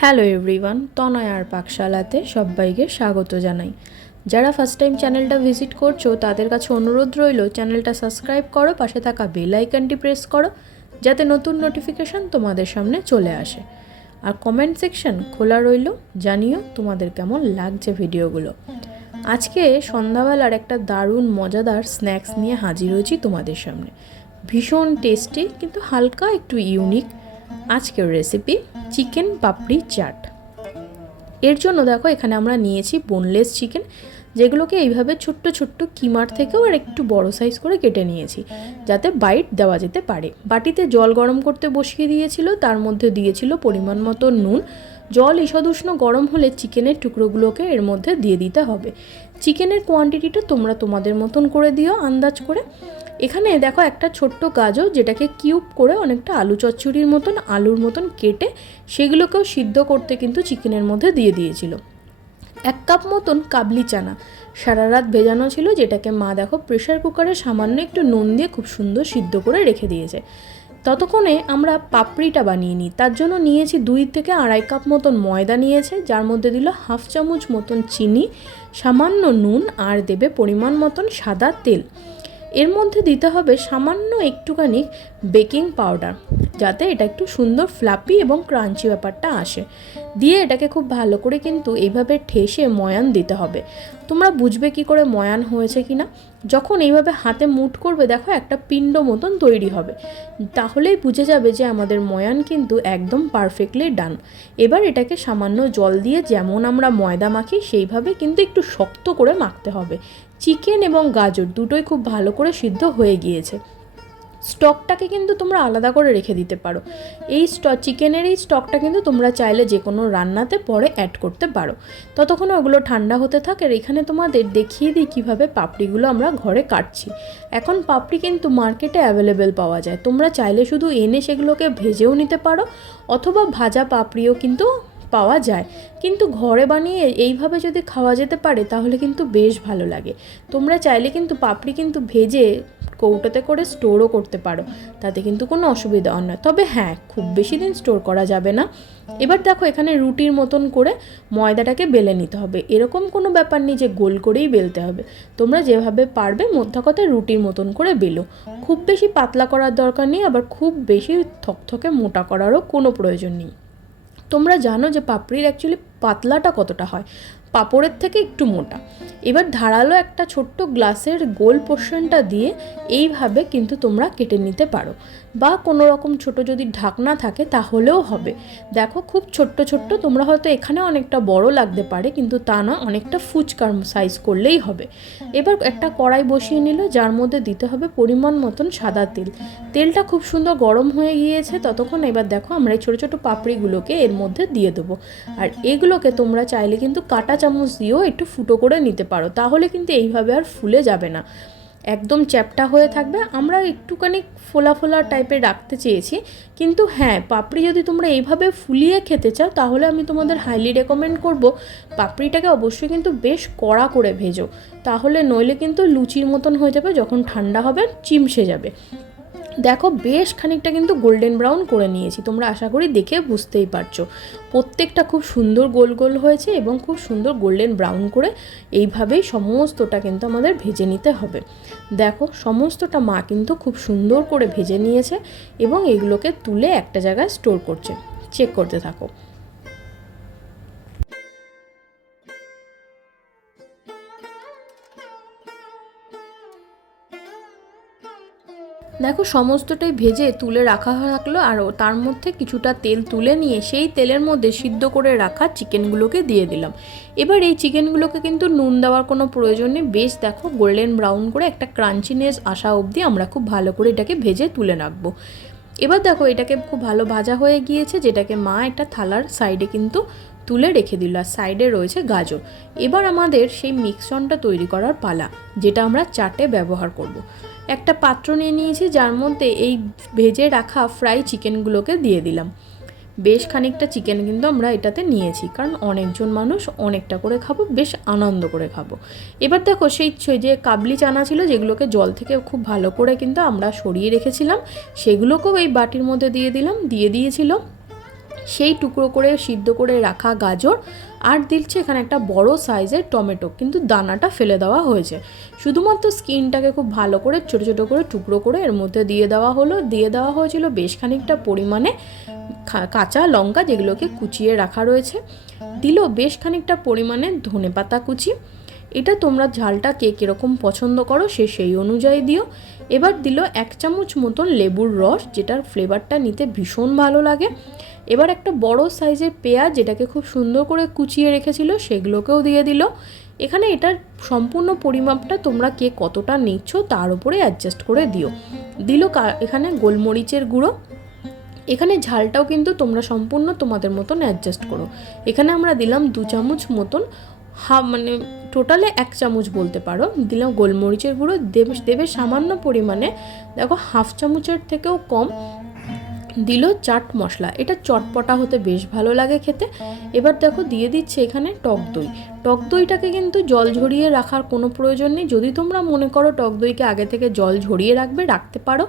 Hello everyone, তনয় আর পাকশালাতে সবাইকে স্বাগত জানাই। যারা ফার্স্ট টাইম চ্যানেলটা ভিজিট করছ, তাদের কাছে অনুরোধ রইল চ্যানেলটা সাবস্ক্রাইব করো, পাশে থাকা বেল আইকনটি প্রেস করো, যাতে নতুন নোটিফিকেশান তোমাদের সামনে চলে আসে। আর কমেন্ট সেকশন খোলা রইল, জানিও তোমাদের কেমন লাগছে ভিডিওগুলো আজকে সন্ধ্যাবেলার একটা দারুণ মজাদার স্ন্যাক্স নিয়ে হাজির হয়েছি তোমাদের সামনে। ভীষণ টেস্টি কিন্তু হালকা একটু ইউনিক আজকের রেসিপি চিকেন পাপড়ি চাট। এর জন্য দেখো এখানে আমরা নিয়েছি বোনলেস চিকেন যেগুলোকে এইভাবে ছোট্ট ছোট্ট কিমার থেকেও আর একটু বড় সাইজ করে কেটে নিয়েছি, যাতে বাইট দেওয়া যেতে পারে। বাটিতে জল গরম করতে বসিয়ে দিয়েছিল, তার মধ্যে দিয়েছিল পরিমাণ মতো নুন। জল ঈষদুষ্ণ গরম হলে চিকেনের টুকরোগুলোকে এর মধ্যে দিয়ে দিতে হবে। চিকেনের কোয়ান্টিটিটা তোমরা তোমাদের মতন করে দিও আন্দাজ করে। এখানে দেখো একটা ছোট্ট গাজর যেটাকে কিউব করে অনেকটা আলু চচ্চড়ির মতন, আলুর মতন কেটে সেগুলোকেও সিদ্ধ করতে কিন্তু চিকেনের মধ্যে দিয়ে দিয়েছিল। এক কাপ মতন কাবলি চানা। সারা রাত ভেজানো ছিল যেটাকে মা দেখো প্রেশার কুকারে সামান্য একটু নুন দিয়ে খুব সুন্দর সিদ্ধ করে রেখে দিয়েছে। ততক্ষণে আমরা পাপড়িটা বানিয়ে নিই। তার জন্য নিয়েছি দুই থেকে আড়াই কাপ মতন ময়দা নিয়েছে, যার মধ্যে দিল হাফ চামচ মতন চিনি, সামান্য নুন আর দেবে পরিমাণ মতন সাদা তেল। এর মধ্যে দিতে হবে সামান্য একটুখানি বেকিং পাউডার, যাতে এটা একটু সুন্দর ফ্লাপি এবং ক্রাঞ্চি ব্যাপারটা আসে। দিয়ে এটাকে খুব ভালো করে কিন্তু এইভাবে ঠেসে ময়ান দিতে হবে। তোমরা বুঝবে কি করে ময়ান হয়েছে কি না যখন এইভাবে হাতে মুট করবে, দেখো একটা পিণ্ড মতন তৈরি হবে। তাহলেই বুঝে যাবে যে আমাদের ময়ান কিন্তু একদম পারফেক্টলি ডান। এবার এটাকে সামান্য জল দিয়ে যেমন আমরা ময়দা মাখি, সেইভাবে কিন্তু একটু শক্ত করে মাখতে হবে। চিকেন এবং গাজর দুটোই খুব ভালো করে সিদ্ধ হয়ে গিয়েছে। স্টকটাকে কিন্তু তোমরা আলাদা করে রেখে দিতে পারো। এই স্ট চিকেনের এই স্টকটা কিন্তু তোমরা চাইলে যে কোনো রান্নাতে পরে অ্যাড করতে পারো। ততক্ষণে ওগুলো ঠান্ডা হতে থাকে আর এখানে তোমাদের দেখিয়ে দিই কীভাবে পাপড়িগুলো আমরা ঘরে কাটছি। এখন পাপড়ি কিন্তু মার্কেটে অ্যাভেলেবেল পাওয়া যায়। তোমরা চাইলে শুধু এনে সেগুলোকে ভেজেও নিতে পারো অথবা ভাজা পাপড়িও কিন্তু পাওয়া যায়। কিন্তু ঘরে বানিয়ে এইভাবে যদি খাওয়া যেতে পারে, তাহলে কিন্তু বেশ ভালো লাগে। তোমরা চাইলে কিন্তু পাপড়ি কিন্তু ভেজে কৌটোতে করে স্টোরও করতে পারো। তাতে কিন্তু কোনো অসুবিধা নয়। তবে হ্যাঁ খুব বেশি দিন স্টোর করা যাবে না। এবার দেখো, এখানে রুটির মতন করে ময়দাটাকে বেলে নিতে হবে। এরকম কোনো ব্যাপার নেই যে গোল করেই বেলতে হবে। তোমরা যেভাবে পারবে মধ্যা কথায় রুটির মতন করে বেলো। খুব বেশি পাতলা করার দরকার নেই, আবার খুব বেশি থকথকে মোটা করারও কোনো প্রয়োজন নেই। তোমরা জানো যে পাপড়ির অ্যাকচুয়ালি পাতলাটা কতটা হয়। পাপড়ের থেকে একটু মোটা। এবার ধারালো একটা ছোট্ট গ্লাসের গোল পোর্শনটা দিয়ে এইভাবে কিন্তু তোমরা কেটে নিতে পারো। বা কোনো রকম ছোট যদি ঢাকনা থাকে তাহলেও হবে। দেখো খুব ছোট্ট ছোট্ট, তোমরা হয়তো এখানে অনেকটা বড় লাগতে পারে, কিন্তু তা না, অনেকটা ফুচকার সাইজ করলেই হবে। এবার একটা কড়াই বসিয়ে নিল, যার মধ্যে দিতে হবে পরিমাণ মতন সাদা তেল। তেলটা খুব সুন্দর গরম হয়ে গিয়েছে, ততক্ষণ এবার দেখো আমরা এই ছোটো ছোটো পাপড়িগুলোকে এর মধ্যে দিয়ে দেবো। আর এগুলোকে তোমরা চাইলে কিন্তু কাটা চামচ দিয়েও একটু ফুটো করে নিতে পারো, তাহলে কিন্তু এইভাবে আর ফুলে যাবে না। একদম চ্যাপটা হয়ে থাকবে। আমরা একটুখানি ফোলা ফোলা টাইপের রাখতে চেয়েছি, কিন্তু হ্যাঁ পাপড়ি যদি তোমরা এইভাবে ফুলিয়ে খেতে চাও, তাহলে আমি তোমাদের হাইলি রেকমেন্ড করব, পাপড়িটাকে অবশ্যই কিন্তু বেশ কড়া করে ভেজো, তাহলে নইলে কিন্তু লুচির মতন হয়ে যাবে, যখন ঠান্ডা হবে, চিমসে যাবে। দেখো বেশ খানিকটা কিন্তু গোল্ডেন ব্রাউন করে নিয়েছি। তোমরা আশা করি দেখে বুঝতেই পারছ। প্রত্যেকটা খুব সুন্দর গোল গোল হয়েছে এবং খুব সুন্দর গোল্ডেন ব্রাউন করে এইভাবেই সমস্তটা কিন্তু আমাদের ভেজে নিতে হবে। দেখো সমস্তটা মা কিন্তু খুব সুন্দর করে ভেজে নিয়েছে এবং এগুলোকে তুলে একটা জায়গায় স্টোর করছে। চেক করতে থাকো। দেখো, সমস্তটাই ভেজে তুলে রাখা থাকল আর তার মধ্যে কিছুটা তেল তুলে নিয়ে সেই তেলের মধ্যে সিদ্ধ করে রাখা চিকেনগুলোকে দিয়ে দিলাম। এবার এই চিকেনগুলোকে কিন্তু নুন দেওয়ার কোনো প্রয়োজন নেই। বেশ দেখো, গোল্ডেন ব্রাউন করে একটা ক্রাঞ্চিনেস আসা অবধি আমরা খুব ভালো করে এটাকে ভেজে তুলে রাখব। এবার দেখো, এটাকে খুব ভালো ভাজা হয়ে গিয়েছে, যেটাকে মা একটা থালার সাইডে কিন্তু তুলে রেখে দিল আর সাইডে রয়েছে গাজর। এবার আমাদের সেই মিক্সনটা তৈরি করার পালা, যেটা আমরা চাটে ব্যবহার করব। একটা পাত্র নিয়ে নিয়েছি, যার মধ্যে এই ভেজে রাখা ফ্রাই চিকেনগুলোকে দিয়ে দিলাম। বেশ খানিকটা চিকেন কিন্তু আমরা এটাতে নিয়েছি, কারণ অনেকজন মানুষ অনেকটা করে খাব, বেশ আনন্দ করে খাব। এবার দেখো, সেই যে কাবলি চানা ছিল, যেগুলোকে জল থেকে খুব ভালো করে কিন্তু আমরা সরিয়ে রেখেছিলাম, সেগুলোকেও এই বাটির মধ্যে দিয়ে দিলাম, দিয়ে দিয়েছিল সেই টুকরো করে সিদ্ধ করে রাখা গাজর আর দিচ্ছে এখানে একটা বড় সাইজের টমেটো। কিন্তু দানাটা ফেলে দেওয়া হয়েছে। শুধুমাত্র স্কিনটাকে খুব ভালো করে, ছোট ছোট করে, টুকরো করে এর মধ্যে দিয়ে দেওয়া হলো। দিয়ে দেওয়া হয়েছিল বেশ খানিকটা পরিমাণে কাঁচা লঙ্কা যেগুলোকে কুচিয়ে রাখা রয়েছে। দিল বেশ খানিকটা পরিমাণে ধনে পাতা কুচি। এটা তোমরা ঝালটা কে কীরকম পছন্দ করো সে সেই অনুযায়ী দিও। এবার দিল এক চামচ মতন লেবুর রস, যেটার ফ্লেভারটা নিতে ভীষণ ভালো লাগে। এবার একটা বড় সাইজের পেঁয়াজ, যেটাকে খুব সুন্দর করে কুচিয়ে রেখেছিল, সেগুলোকেও দিয়ে দিল। এখানে এটার সম্পূর্ণ পরিমাপটা তোমরা কে কতটা নিচ্ছ, তার উপরে অ্যাডজাস্ট করে দিও। দিল এখানে গোলমরিচের গুঁড়ো। এখানে ঝালটাও কিন্তু তোমরা সম্পূর্ণ তোমাদের মতন অ্যাডজাস্ট করো। এখানে আমরা দিলাম দু চামচ মতন হা মানে টোটালে এক চামচ বলতে পারো। দিলাম গোলমরিচের গুঁড়ো, দেবে দেবে সামান্য পরিমাণে, দেখো হাফ চামচের থেকেও কম। দিল চাট মশলা, এটা চটপটা হতে বেশ ভালো লাগে খেতে। এবার দেখো দিয়ে দিচ্ছে এখানে টক দই। টক দইটাকে কিন্তু জল ঝরিয়ে রাখার কোনো প্রয়োজন নেই। যদি তোমরা মনে করো টক দইকে আগে থেকে জল ঝরিয়ে রাখবে, রাখতে পারো।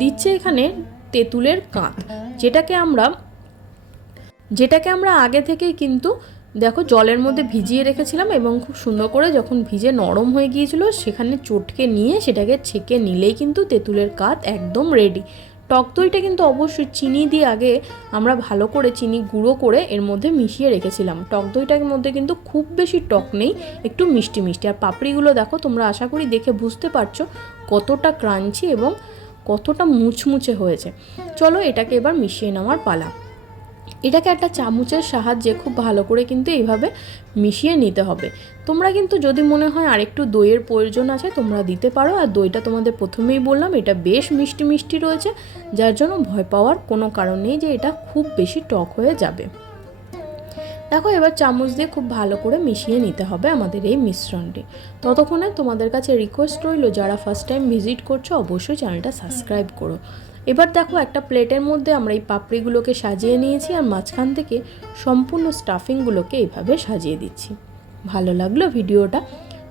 দিচ্ছে এখানে তেঁতুলের কাঁত, যেটাকে আমরা যেটাকে আমরা আগে থেকেই কিন্তু দেখো, জলের মধ্যে ভিজিয়ে রেখেছিলাম এবং খুব সুন্দর করে যখন ভিজে নরম হয়ে গিয়েছিল, সেখানে চটকে নিয়ে সেটাকে ছেঁকে নিলেই কিন্তু তেঁতুলের কাত একদম রেডি টক দইটা কিন্তু অবশ্যই চিনি দিয়ে আগে আমরা ভালো করে চিনি গুঁড়ো করে এর মধ্যে মিশিয়ে রেখেছিলাম। টক দইটার মধ্যে কিন্তু খুব বেশি টক নেই, একটু মিষ্টি মিষ্টি। আর পাপড়িগুলো দেখো, তোমরা আশা করি দেখে বুঝতে পারছ কতটা ক্রাঞ্চি এবং কতটা মুচমুচে হয়েছে। চলো এটাকে এবার মিশিয়ে নেওয়ার পালা। এটাকে একটা চামচের সাহায্যে খুব ভালো করে কিন্তু এইভাবে মিশিয়ে নিতে হবে। তোমরা কিন্তু যদি মনে হয় আরেকটু দইয়ের প্রয়োজন আছে, তোমরা দিতে পারো। আর দইটা তোমাদের প্রথমেই বললাম, এটা বেশ মিষ্টি মিষ্টি রয়েছে, যার জন্য ভয় পাওয়ার কোনো কারণ নেই যে এটা খুব বেশি টক হয়ে যাবে। দেখো, এবার চামচ দিয়ে খুব ভালো করে মিশিয়ে নিতে হবে আমাদের এই মিশ্রণটি। ততক্ষণে তোমাদের কাছে রিকোয়েস্ট রইল, যারা ফার্স্ট টাইম ভিজিট করছ, অবশ্যই চ্যানেলটা সাবস্ক্রাইব করো। এবার দেখো একটা প্লেটের মধ্যে আমরা এই পাপড়িগুলোকে সাজিয়ে নিয়েছি আর মাঝখান থেকে সম্পূর্ণ স্টাফিংগুলোকে এইভাবে সাজিয়ে দিচ্ছি। ভালো লাগল ভিডিওটা।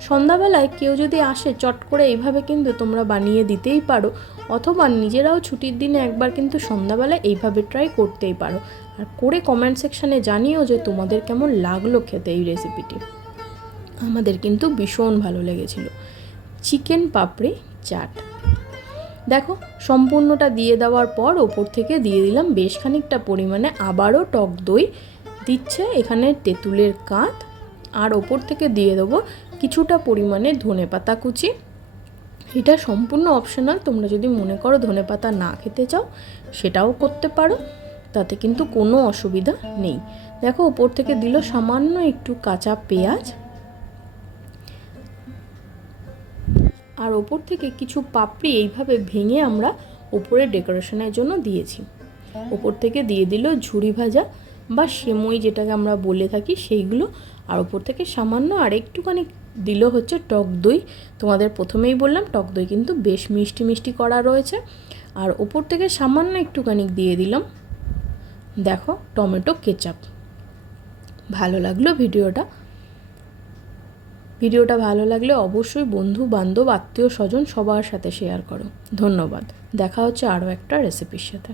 সন্ধ্যাবেলায় কেউ যদি আসে, চট করে এইভাবে কিন্তু তোমরা বানিয়ে দিতেই পারো, অথবা নিজেরাও ছুটির দিনে একবার কিন্তু সন্ধ্যাবেলায় এইভাবে ট্রাই করতেই পারো। আর করে কমেন্ট সেকশানে জানিও যে তোমাদের কেমন লাগল খেতে এই রেসিপিটি আমাদের কিন্তু ভীষণ ভালো লেগেছিল। চিকেন পাপড়ি, চাট। দেখো, সম্পূর্ণটা দিয়ে দেওয়ার পর ওপর থেকে দিয়ে দিলাম বেশ খানিকটা পরিমাণে আবারও টক দই। দিচ্ছে এখানে তেঁতুলের কাঁত আর ওপর থেকে দিয়ে দেবো কিছুটা পরিমাণে ধনে পাতা কুচি। এটা সম্পূর্ণ অপশনাল তোমরা যদি মনে করো ধনে পাতা না খেতে চাও, সেটাও করতে পারো। তাতে কিন্তু কোনো অসুবিধা নেই। দেখো, ওপর থেকে দিল সামান্য একটু কাঁচা পেঁয়াজ। আর ওপর থেকে কিছু পাপড়ি এইভাবে ভেঙে আমরা ওপরে ডেকোরেশনের জন্য দিয়েছি। ওপর থেকে দিয়ে দিল ঝুড়ি ভাজা বা সেমই যেটাকে আমরা বলে থাকি, সেইগুলো। আর ওপর থেকে সামান্য আর একটুখানি দিল হচ্ছে টক দই। তোমাদের প্রথমেই বললাম, টক দই কিন্তু বেশ মিষ্টি মিষ্টি করা রয়েছে। আর ওপর থেকে সামান্য একটুখানি দিয়ে দিলাম, দেখো, টমেটো কেচাপ। ভালো লাগল ভিডিওটা। ভিডিওটা ভালো লাগলে অবশ্যই বন্ধু, বান্ধব, আত্মীয় স্বজন সবার সাথে শেয়ার করো। ধন্যবাদ। দেখা হচ্ছে আরও একটা রেসিপির সাথে।